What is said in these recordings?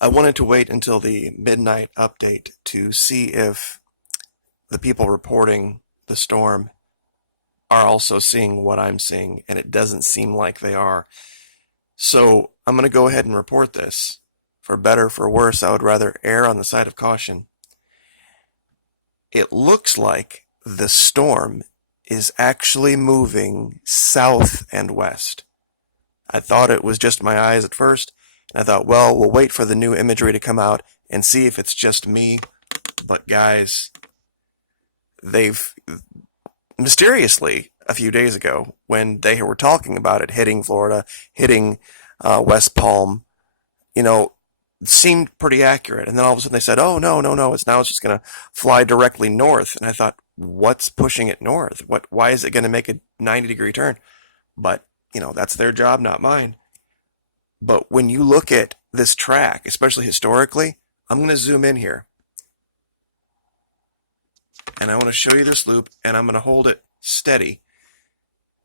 I wanted to wait until the midnight update to see if the people reporting the storm are also seeing what I'm seeing, and it doesn't seem like they are. So I'm going to go ahead and report this. For better, for worse, I would rather err on the side of caution. It looks like the storm is actually moving south and west. I thought it was just my eyes at first, and I thought, well, we'll wait for the new imagery to come out and see if it's just me. But guys, they've mysteriously, a few days ago, when they were talking about it hitting Florida, hitting West Palm, you know, seemed pretty accurate. And then all of a sudden they said, oh, no, no, no, it's just going to fly directly north. And I thought, what's pushing it north? Why is it going to make a 90-degree turn? But, that's their job, not mine. But when you look at this track, especially historically, I'm going to zoom in here. And I want to show you this loop, and I'm going to hold it steady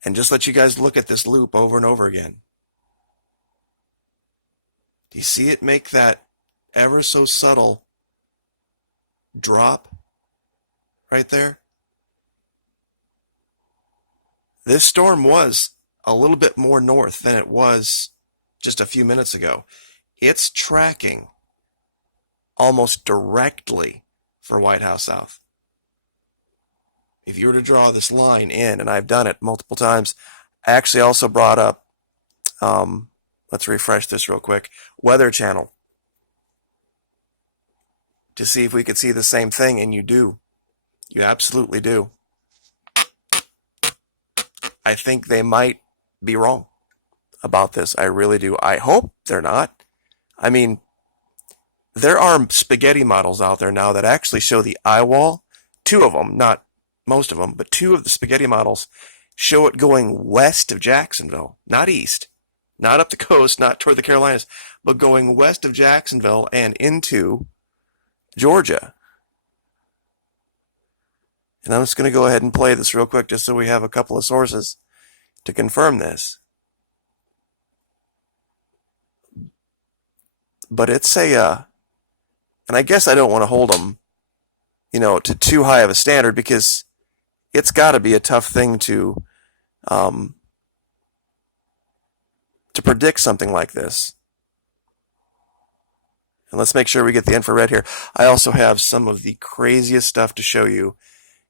and just let you guys look at this loop over and over again. Do you see it make that ever so subtle drop right there? This storm was a little bit more north than it was just a few minutes ago. It's tracking almost directly for White House South. If you were to draw this line in, and I've done it multiple times, I actually also brought up, let's refresh this real quick, Weather Channel, to see if we could see the same thing, and you do. You absolutely do. I think they might be wrong about this. I really do. I hope they're not. I mean, there are spaghetti models out there now that actually show the eye wall. Two of them, not most of them, but two of the spaghetti models show it going west of Jacksonville, not east, not up the coast, not toward the Carolinas, but going west of Jacksonville and into Georgia. And I'm just going to go ahead and play this real quick just so we have a couple of sources to confirm this. But it's and I guess I don't want to hold them, to too high of a standard, because it's got to be a tough thing to predict something like this. And let's make sure we get the infrared here. I also have some of the craziest stuff to show you.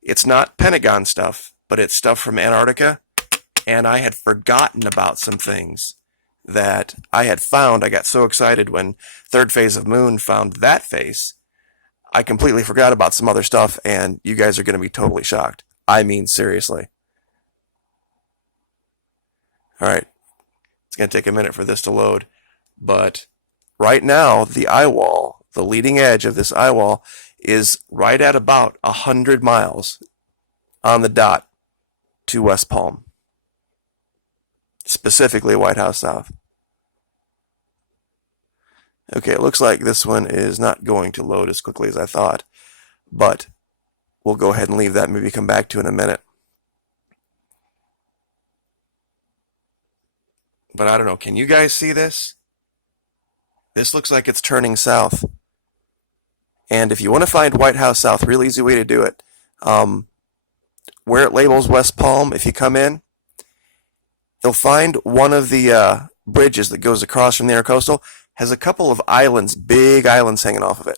It's not Pentagon stuff, but it's stuff from Antarctica. And I had forgotten about some things that I had found. I got so excited when Third Phase of Moon found that face. I completely forgot about some other stuff, and you guys are going to be totally shocked. I mean, seriously. All right. It's going to take a minute for this to load. But right now, the eye wall, the leading edge of this eye wall, is right at about 100 miles on the dot to West Palm. Specifically White House South. Okay, it looks like this one is not going to load as quickly as I thought, but we'll go ahead and leave that, maybe come back to in a minute. But I don't know, can you guys see this? This looks like it's turning south. And if you want to find White House South, real easy way to do it. Where it labels West Palm, if you come in, you'll find one of the bridges that goes across from the intercoastal has a couple of islands, big islands hanging off of it,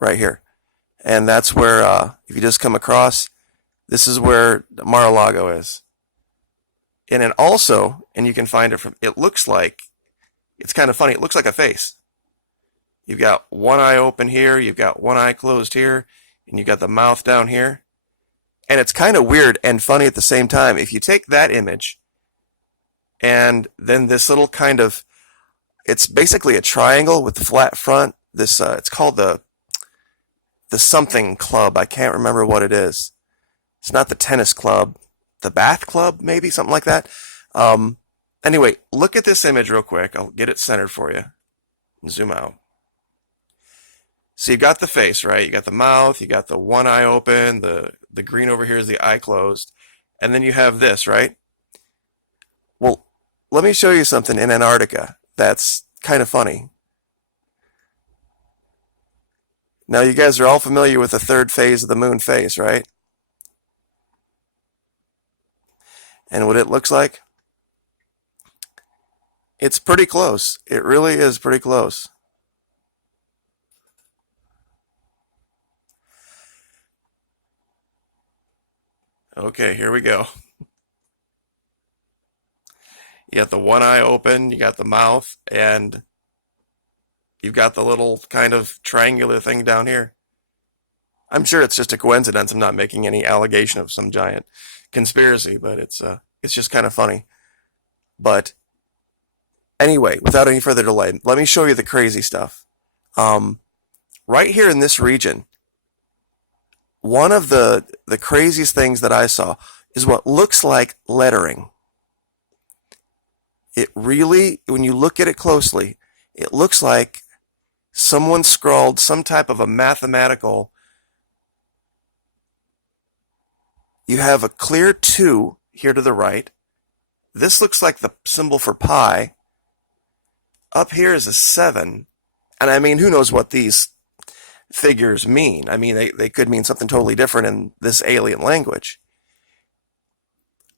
right here. And that's where, if you just come across, this is where Mar-a-Lago is. And then also, and you can find it from, it looks like, it's kind of funny, it looks like a face. You've got one eye open here, you've got one eye closed here, and you've got the mouth down here. And it's kind of weird and funny at the same time. If you take that image, and then this little kind of, it's basically a triangle with the flat front. This it's called the something club. I can't remember what it is. It's not the tennis club, the bath club, maybe something like that. Anyway, look at this image real quick. I'll get it centered for you. Zoom out. So you've got the face, right? You got the mouth. You got the one eye open. The green over here is the eye closed, and then you have this, right? Well, let me show you something in Antarctica that's kind of funny. Now, you guys are all familiar with the third phase of the moon phase, right? And what it looks like? It's pretty close. It really is pretty close. Okay, here we go. You got the one eye open, you got the mouth, and you've got the little kind of triangular thing down here. I'm sure it's just a coincidence. I'm not making any allegation of some giant conspiracy, but it's just kind of funny. But anyway, without any further delay, let me show you the crazy stuff. Right here in this region, one of the craziest things that I saw is what looks like lettering. It really, when you look at it closely, it looks like someone scrawled some type of a mathematical. You have a clear 2 here to the right. This looks like the symbol for pi. Up here is a 7. And I mean, who knows what these figures mean? I mean, they could mean something totally different in this alien language.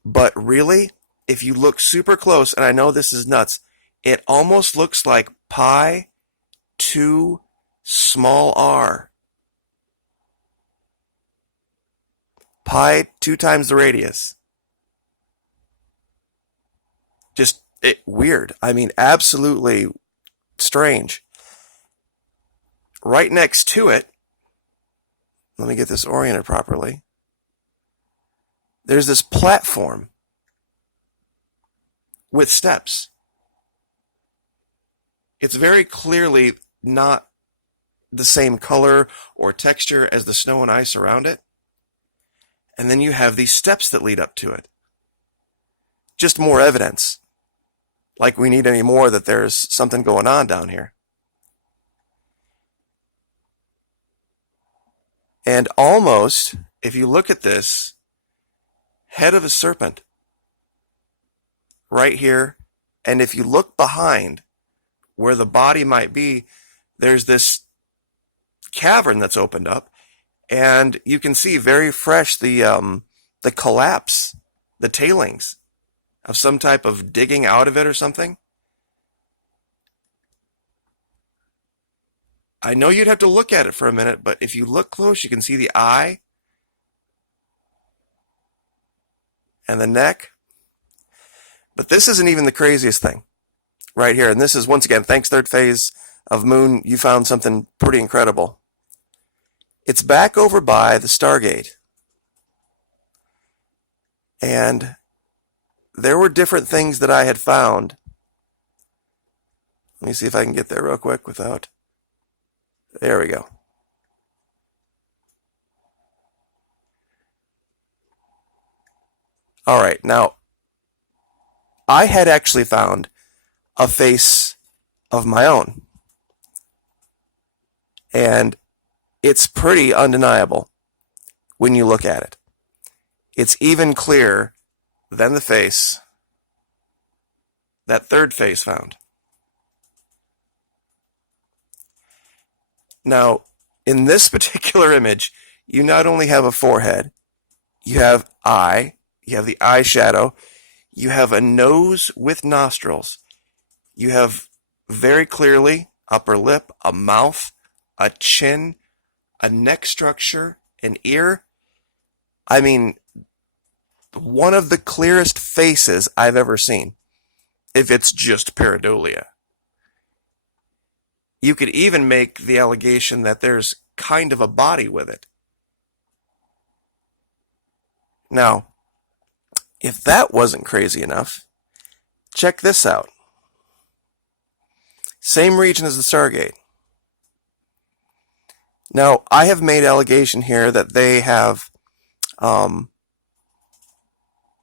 But really, if you look super close, and I know this is nuts, it almost looks like pi 2 small r. Pi 2 times the radius. Just weird. I mean, absolutely strange. Right next to it, let me get this oriented properly, there's this platform with steps. It's very clearly not the same color or texture as the snow and ice around it. And then you have these steps that lead up to it. Just more evidence. Like we need any more that there's something going on down here. And almost, if you look at this, head of a serpent right here, and if you look behind where the body might be, there's this cavern that's opened up, and you can see very fresh the collapse, the tailings of some type of digging out of it or something. I know you'd have to look at it for a minute, but if you look close, you can see the eye and the neck. But this isn't even the craziest thing right here. And this is, once again, thanks third phase of moon, you found something pretty incredible. It's back over by the Stargate. And there were different things that I had found. Let me see if I can get there real quick without... There we go. All right, now, I had actually found a face of my own. And it's pretty undeniable when you look at it. It's even clearer than the face that third face found. Now, in this particular image, you not only have a forehead, you have eye, you have the eye shadow, you have a nose with nostrils, you have very clearly upper lip, a mouth, a chin, a neck structure, an ear. I mean, one of the clearest faces I've ever seen, if it's just pareidolia. You could even make the allegation that there's kind of a body with it. Now, if that wasn't crazy enough, check this out. Same region as the Stargate. Now, I have made allegation here that they have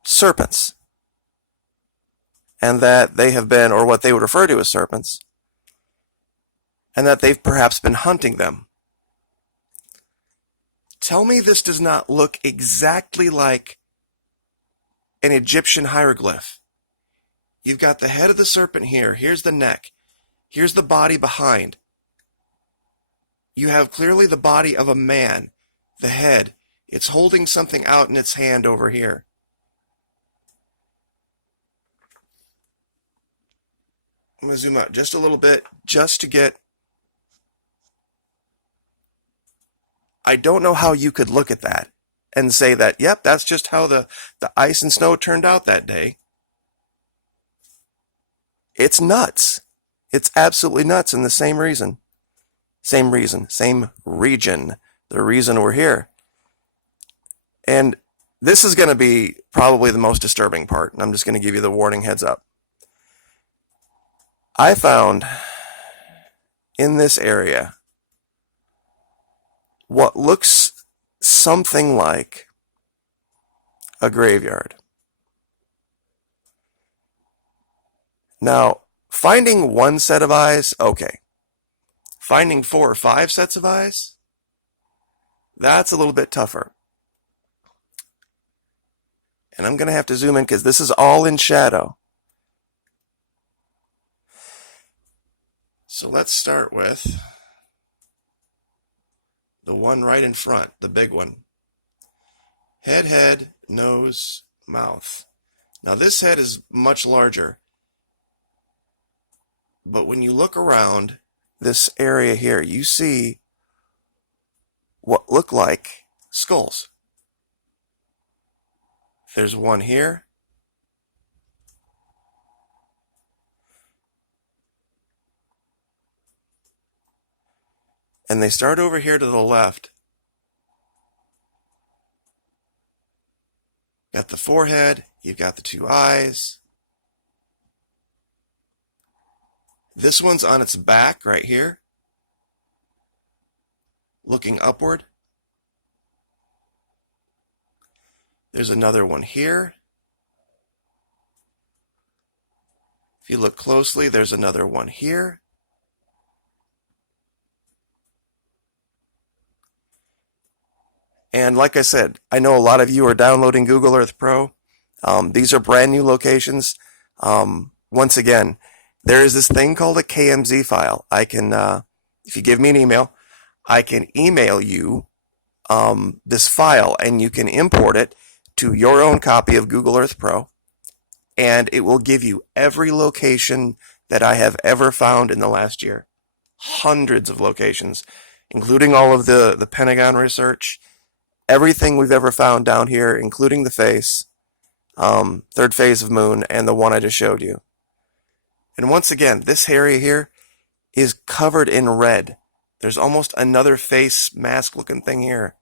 serpents, and that they have been, or what they would refer to as serpents, and that they've perhaps been hunting them. Tell me this does not look exactly like an Egyptian hieroglyph. You've got the head of the serpent here, here's the neck, here's the body behind. you have clearly the body of a man, the head. It's holding something out in its hand over here. I'm going to zoom out just a little bit just to get... I don't know how you could look at that and say that, yep, that's just how the ice and snow turned out that day. It's nuts. It's absolutely nuts, and the same reason. Same reason. Same region. The reason we're here. And this is going to be probably the most disturbing part, and I'm just going to give you the warning heads up. I found in this area what looks something like a graveyard. Now, finding one set of eyes, okay. Finding 4 or 5 sets of eyes, that's a little bit tougher. And I'm going to have to zoom in because this is all in shadow. So let's start with the one right in front, the big one. Head, nose, mouth. Now this head is much larger. But when you look around this area here, you see what look like skulls. There's one here. And they start over here to the left. Got the forehead, you've got the 2 eyes. This one's on its back right here, looking upward. There's another one here. If you look closely, there's another one here. And like I said, I know a lot of you are downloading Google Earth Pro. These are brand new locations. Once again, there is this thing called a KMZ file. I can, if you give me an email, I can email you this file, and you can import it to your own copy of Google Earth Pro, and it will give you every location that I have ever found in the last year. Hundreds of locations, including all of the Pentagon research, everything we've ever found down here, including the face, 3rd phase of moon, and the one I just showed you. And once again, this area here is covered in red. There's almost another face mask looking thing here.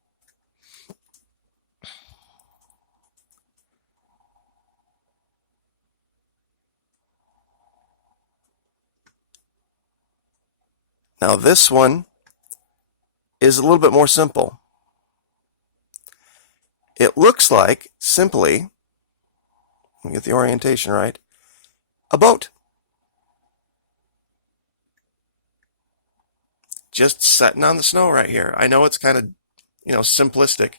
Now this one is a little bit more simple. It looks like, simply, let me get the orientation right, a boat. Just setting on the snow right here. I know it's kind of, simplistic,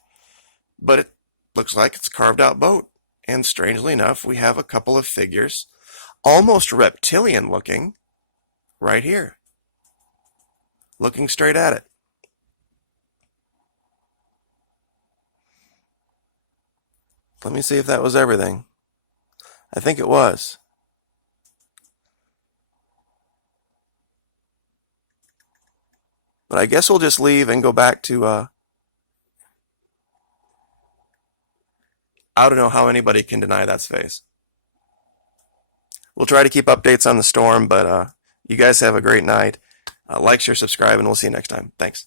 but it looks like it's a carved out boat. And strangely enough, we have a couple of figures, almost reptilian looking, right here, looking straight at it. Let me see if that was everything. I think it was. But I guess we'll just leave and go back to, I don't know how anybody can deny that's face. We'll try to keep updates on the storm, but you guys have a great night. Like, share, subscribe, and we'll see you next time. Thanks.